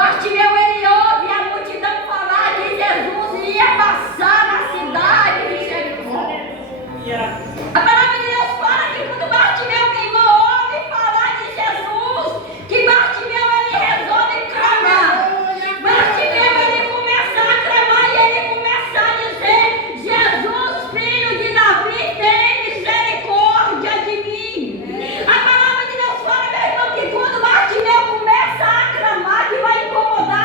Bartimeu, ele ouve a multidão falar que Jesus ia passar na cidade de Jericó. A palavra de Deus fala que quando Bartimeu ouve falar de Jesus, que Bartimeu ele resolve clamar. Bartimeu ele começa a clamar e ele começa a dizer: Jesus, filho de Davi, tem misericórdia de mim. A palavra de Deus fala, meu irmão, que quando Bartimeu começa a clamar, que vai incomodar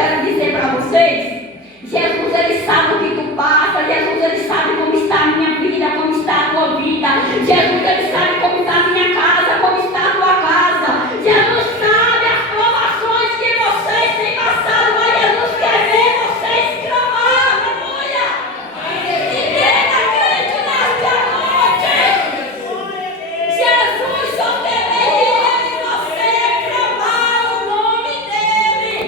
quero dizer para vocês? Jesus, Ele sabe o que tu passa. Jesus, Ele sabe como está a minha vida, como está a tua vida. Jesus, Ele sabe como está a minha casa, como está a tua casa. Jesus sabe as provações que vocês têm passado, mas Jesus quer ver vocês clamar. Aleluia! Entenda, crente, nesta noite. Jesus só quer ver você clamar o nome dEle.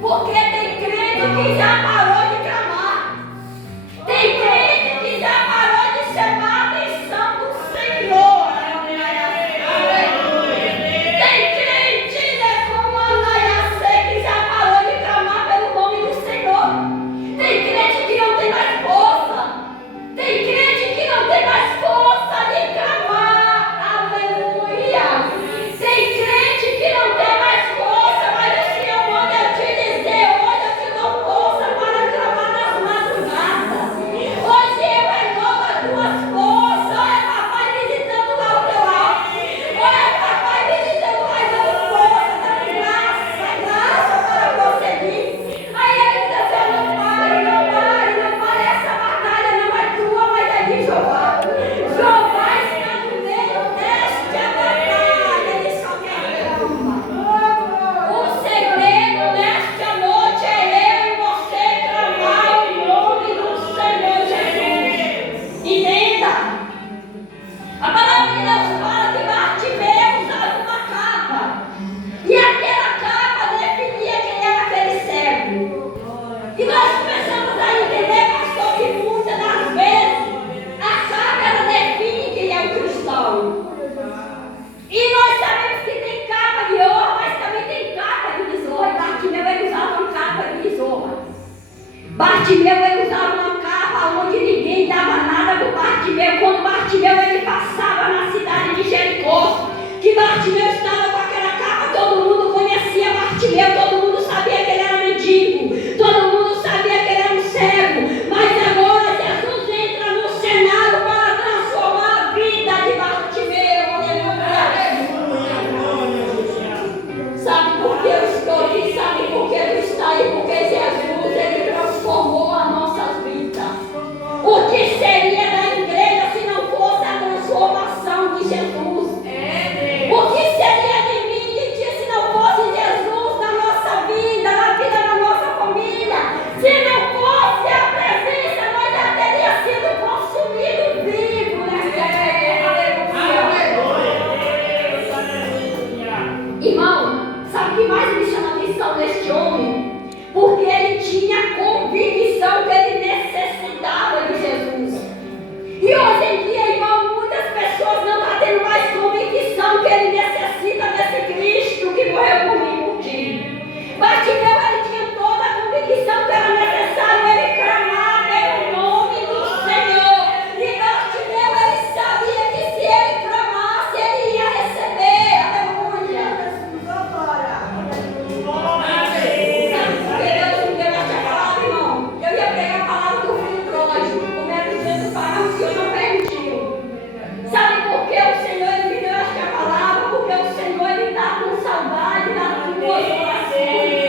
Porque tem crente que já parou de clamar. Tem crente que já parou de chamar a atenção do Senhor. Tem crente, né, como Anaiacê, que já parou de clamar pelo nome do Senhor. Tem crente que não tem mais força. Tem crente que não tem mais força de clamar. Aleluia. Tem crente que não tem mais força, mas o Senhor manda eu te dizer, hoje eu te dou força para clamar nas madrugadas. Hoje eu renovo as tuas forças. Olha, papai visitando lá o teu alto. Olha, papai visitando lá e dando força, dando graça para prosseguir. Aí ele diz assim, não pare, essa batalha não é tua, mas é de Jeová. Jeová está no meio desta batalha, ele só quer calma. O segredo nesta noite é eu e você clamar o nome do Senhor Jesus. Entenda? A palavra de Deus fala que Bartimeu usava uma capa. E aquela capa definia quem era aquele cego. E nós começamos a entender, pastor, que muitas das vezes a capa ela define quem é o cristão. E nós sabemos que tem capa de ouro, mas também tem capa de besouro. E Bartimeu ele usava uma capa de besouro. Bartimeu ele usava uma capa onde ninguém dava nada para Bartimeu. Quando Bartimeu ele passava na cidade de Jericó, que Bartimeu estava com aquela capa, todo mundo conhecia Bartimeu, todo mundo sabia que ele era mendigo, todo mundo sabia que ele era um cego. Mas agora Jesus entra no cenário para transformar a vida de Bartimeu. Aleluia! Sabe por que eu estou aqui? Sabe por que tu está aí? Porque Jesus, Ele transformou as nossas vidas. O que seria da igreja se não fosse a transformação de Jesus? O que seria de mim e de ti se não fosse Jesus na nossa vida, na vida da nossa família? Se não fosse a presença, nós já teríamos sido consumidos vivos nessa terra. Aleluia! Irmão, sabe o que mais me chama a atenção deste homem? Porque ele tinha convicção que ele necessitava de Jesus. E hoje em dia, irmão, muitas pessoas não estão tendo mais convicção que ele necessita desse Cristo que morreu por mim e por ti. Bartimeu, ele tinha toda a convicção que era necessário ele clamar pelo nome do Senhor. E Bartimeu, ele sabia que se ele clamasse, ele ia receber. Aleluia! Sabe por que Deus me deu esta palavra, irmão? Eu ia pregar a palavra do filho pródigo, com medo de Jesus falar, o Senhor não permitiu. Sabe por que o Senhor ele me deu esta palavra? Porque o Senhor ele está com saudade das tuas orações.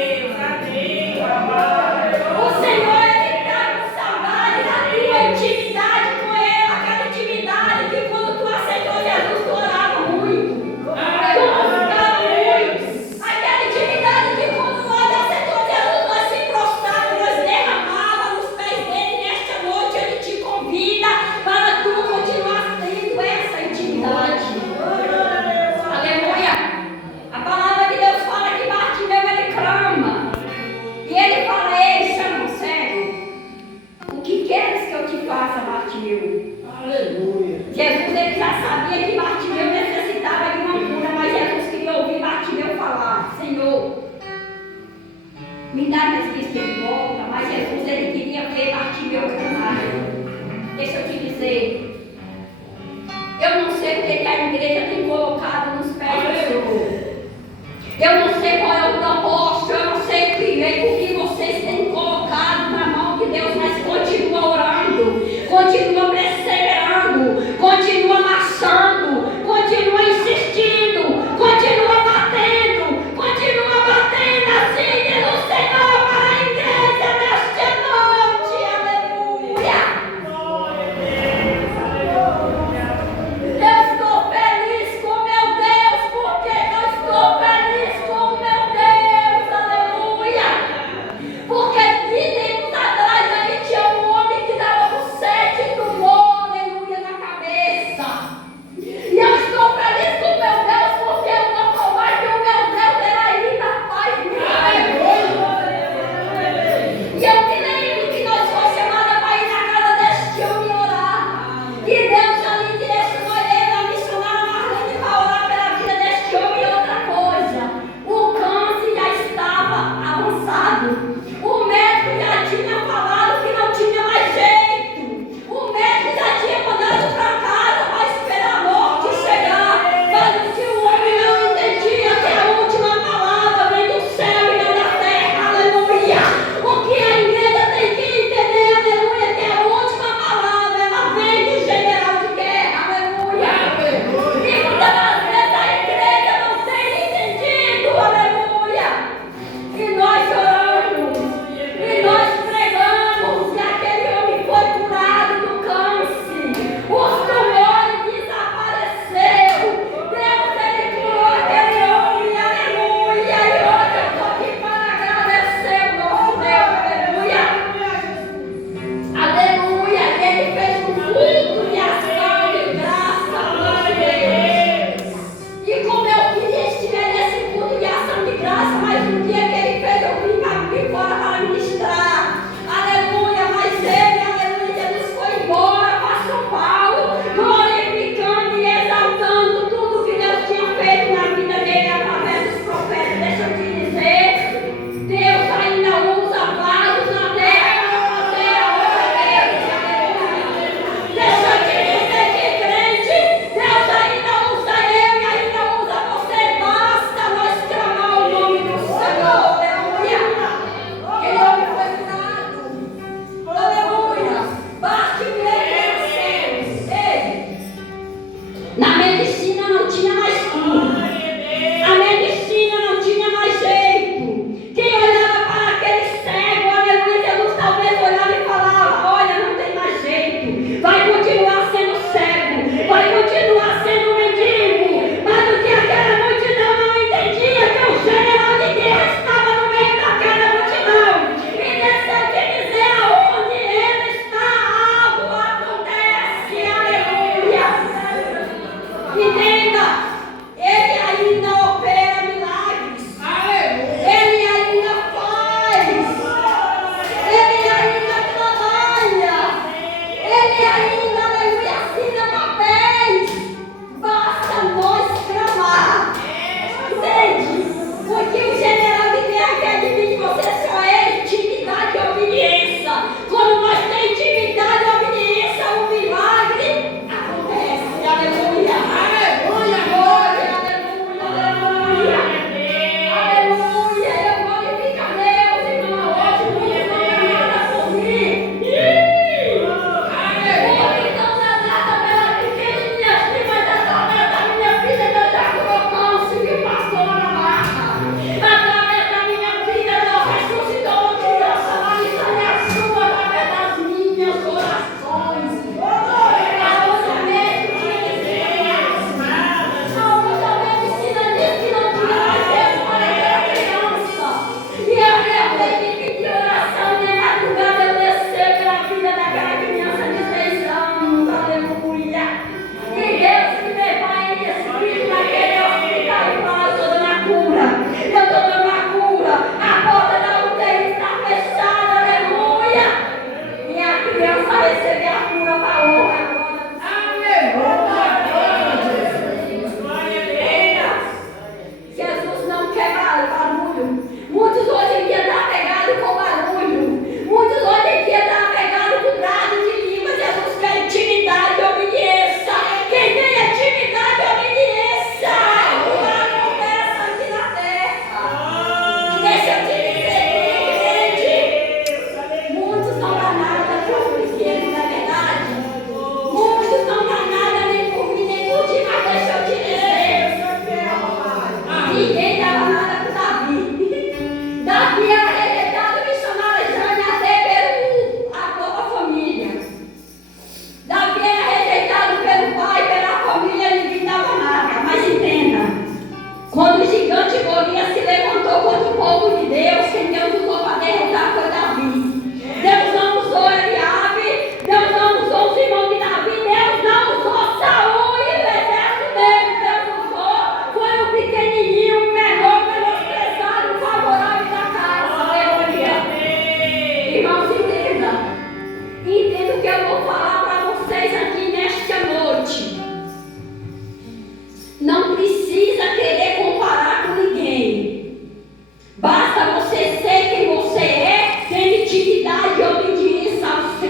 O Senhor ele está com saudade da tua intimidade com Ele, aquela intimidade que quando tu aceitou Jesus, tu orava muito. Tu buscava muito. Aquela intimidade que quando nós aceitou Jesus, nós se prostrávamos, nós derramávamos nos pés dele. Nesta noite ele te convida para tu continuar tendo essa intimidade. Aleluia! A palavra de Deus fala que Bartimeu ele clama. E ele fala, ei, chama o cego. O que queres que eu te faça, Bartimeu? Aleluia! Jesus ele já sabia que Bartimeu necessitava de uma cura, mas Jesus queria ouvir Bartimeu falar, Senhor, me dá minhas vistas de volta. Mas Jesus ele queria ver Bartimeu clamar. Deixa eu te dizer, eu não sei o que a igreja tem colocado nos pés do Senhor. Eu não sei qual é o propósito, eu não sei o que vocês têm colocado na mão de Deus, mas continua orando, continua perseverando, continua marchando, continua insistindo, continua batendo assim, diz o Senhor.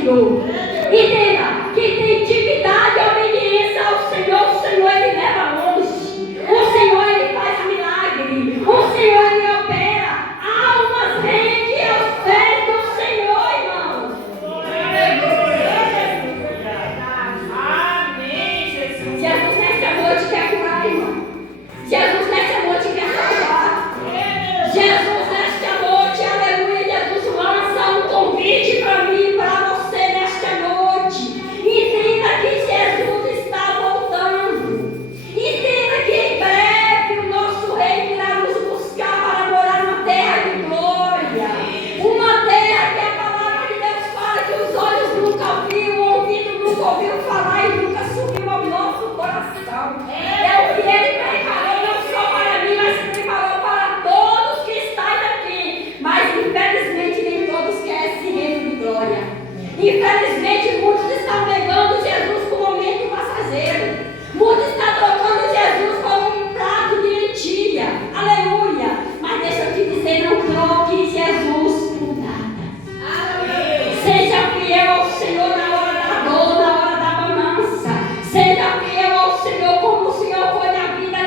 Senhor. Entenda que tem intimidade e obediência ao Senhor. O Senhor, Ele leva longe. O Senhor, Ele faz milagre. O Senhor, Ele opera. Almas rende aos pés do Senhor, irmãos. Jesus nessa noite quer curar, irmão. Jesus nessa noite quer salvar. Jesus nesta noite, aleluia, Jesus lança um convite para mim, para você nesta noite. Entenda que Jesus está voltando. Entenda que em breve o nosso Rei irá nos buscar para morar numa terra de glória. Uma terra que a palavra de Deus fala que os olhos nunca viram, o ouvido nunca ouviu falar e nunca subiu ao nosso coração. É o que Ele preparou não só para mim, mas preparou para todos que estão aqui. Mas infelizmente nem todos querem esse reino de glória. Infelizmente muitos estão negando Jesus por um momento passageiro. Muitos estão trocando Jesus por um prato de lentilha. Aleluia. Mas deixa eu te dizer, não troque Jesus por nada. Seja fiel ao Senhor na hora da dor, na hora da bonança. Seja fiel ao Senhor como o Senhor foi na vida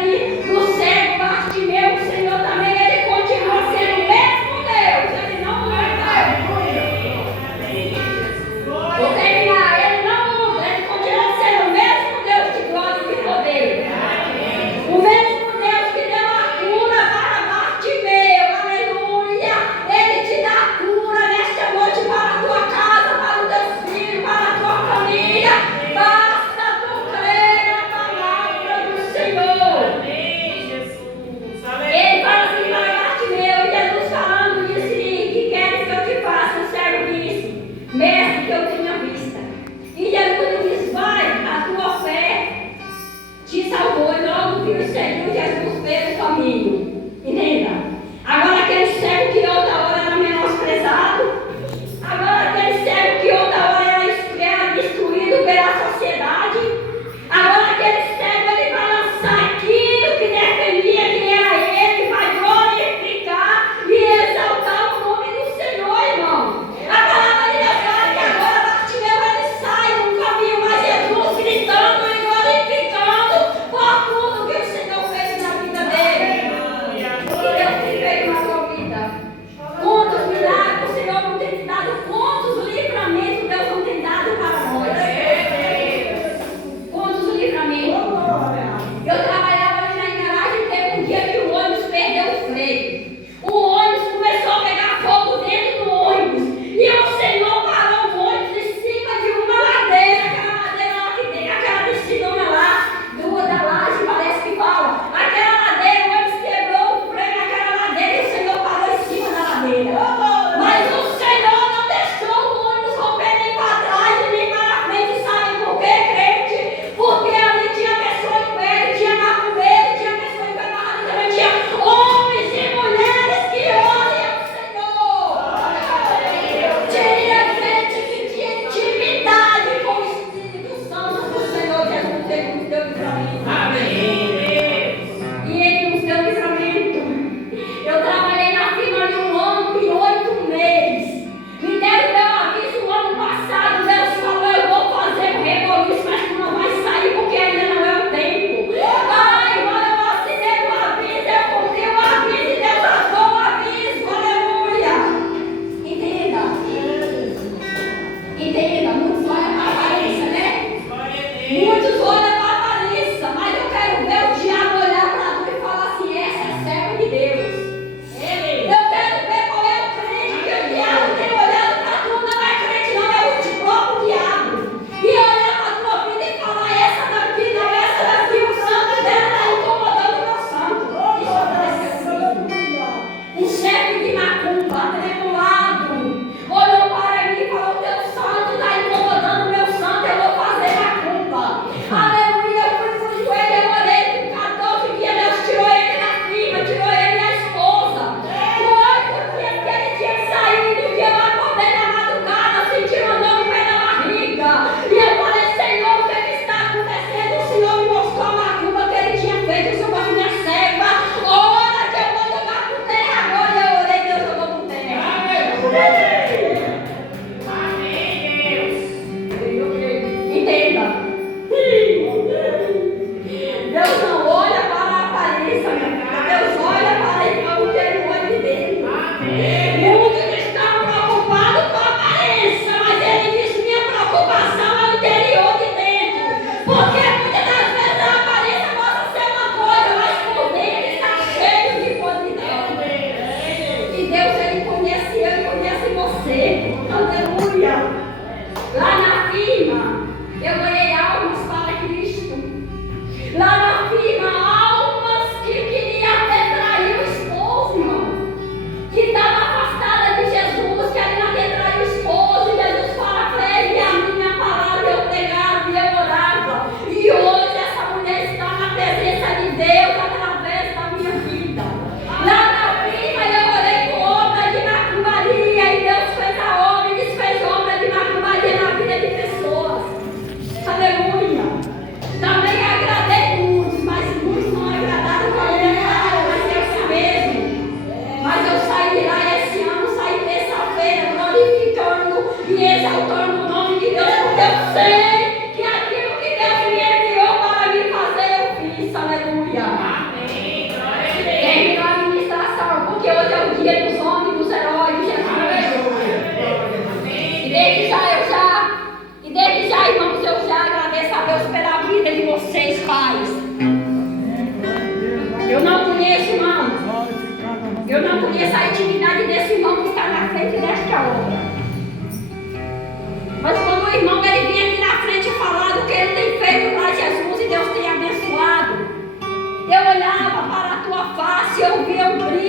do cego Bartimeu. O Senhor também, Ele continua sendo o mesmo Deus. Ele não vai. por essa intimidade desse irmão